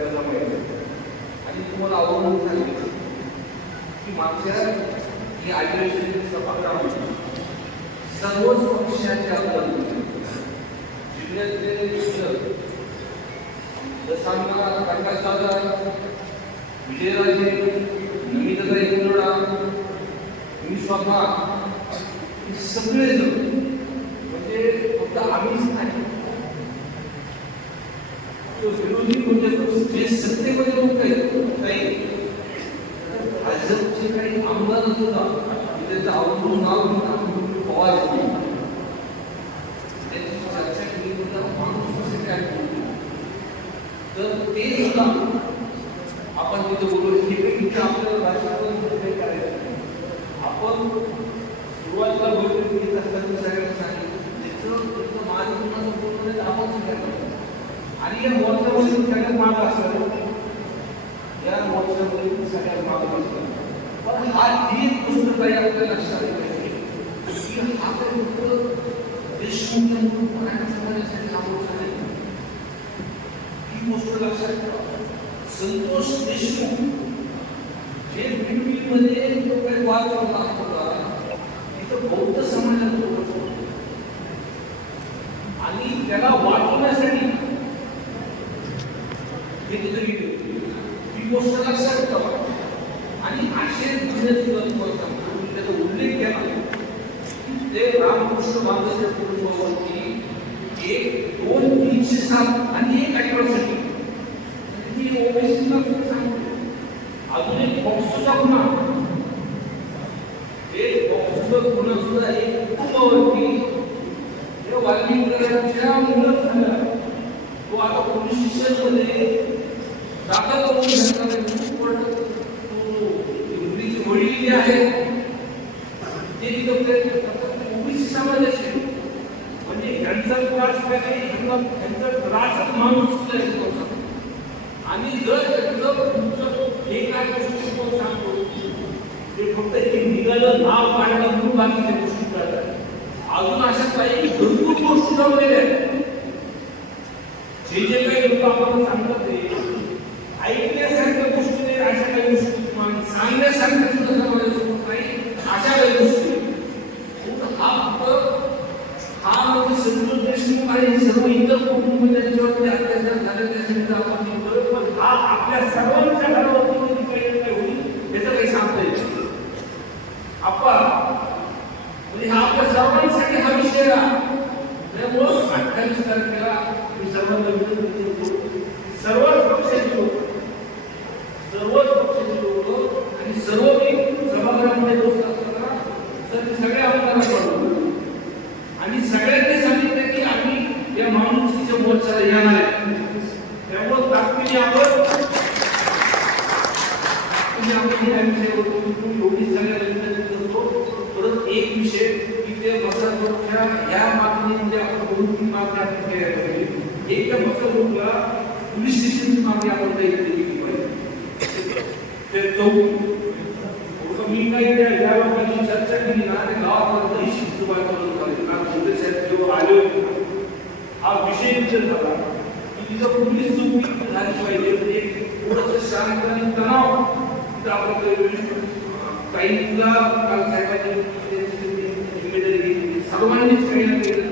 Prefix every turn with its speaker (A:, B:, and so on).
A: सगळ्यांना आणि तुम्हाला आवडून सांगितलं की मागच्या ही अधिवेशनाची सभागृहामध्ये सर्वच पक्षाचे जिल्ह्यातले जसं आम्हाला प्रकाश दादा विजयराजे नमिताताई कुंडोडा मी स्वतः सगळेजण म्हणजे फक्त आम्हीच नाही. तो विरोधी म्हणजे सत्तेमध्ये लोक काही. भाजपचे काही आमदार सुद्धा म्हणजे त्याचं आवडून नाव घेऊन पवार त्यांची चर्चा केली माणूस कसे काय तर ते सुद्धा पण हा। एक गोष्ट काही लक्षात येत की हा काही फक्त देशमुख म्हणून समाजासाठी हा। नाही ही गोष्ट लक्षात ठेवा संतोष देशमुख जे बीडमध्ये जो काही वाद चालला होता तिथं बौद्ध समाजात आणि त्याला वाचवण्यासाठी हे। तिथं गेले ही। गोष्ट लक्षात ठेवा आणि असे त्याचा उल्लेख केला ते रामकृष्ण बांधवच्या कुटुंबावरती एक दोन तीनशे सात आणि एक अठरासाठी ती ओबीसीला अजून एक बॉक्सचा गुन्हा एक बॉक्सचा गुन्हा सुद्धा एक कुटुंबावरती हे मुलं झाला. तो आता पोलीस स्टेशनमध्ये दाखल करून घेतला. कोर्टात जर ह्यांचा त्रास काय ह्यांना ह्यांचा त्रासच माणूस सुद्धा येतो आणि जर त्यांचं तुमचं हे काय गोष्टी कोण सांगतो. ते फक्त एक निघालं नाव काढलं म्हणून बाकीच्या गोष्टी करतात. अजून अशा काही भरपूर गोष्टी जमलेल्या आहेत. जे जे काही लोक आपण सांगतात ते ऐकण्यासारख्या गोष्टी नाही अशा काही गोष्टी किंवा सांगण्यासारख्या सुद्धा समाजासमोर नाही अशा काही गोष्टी म्हणून हा फक्त हा म्हणजे संतोष देशमुख आणि सर्व इतर कुटुंब त्यांच्यावरती अत्याचार झाले त्याच्यानंतर आपण निघतोय पण हा आपल्या सर्वांच्या घरावरती कधी काही ना काही होईल याचं काही सांगता येत नाही. आपण म्हणजे हा आपल्या सर्वांसाठी हा विषय आहे त्यामुळं अठ्ठावीस तारखेला मी सर्वांना विनंती करतो सर्वच पक्षाचे लोक सर्वच पक्षाचे लोक आणि सर्व काही सभागृहामध्ये बसत असताना तर ते सगळे आमदारांना बोलवलं. आणि सगळ्यांनी सांगितलं की आम्ही या माणुसकीच्या मोर्चाला येणार आहे त्यामुळं ताकदीने आपण तुम्ही आपण या विषयावरती एवढी सगळ्या विनंती करतो परत एक विषय की ते मसाजोगच्या या मागणीमध्ये म्हणजे आपण दोन तीन मागण्या आपण केल्या पाहिजे. एक त्या मसाजोगला पोलीस स्टेशनची मागणी आपण काही केली पाहिजे. ते चौक मी काही त्या या लोकांची चर्चा केली ना ते गावापर्यंत ही सुरुवात करून झाली. ना मोठे साहेब जेव्हा आले होते हा विषय विचार झाला. సైన్స్ గా సైకాలజీ సర్వైండింగ్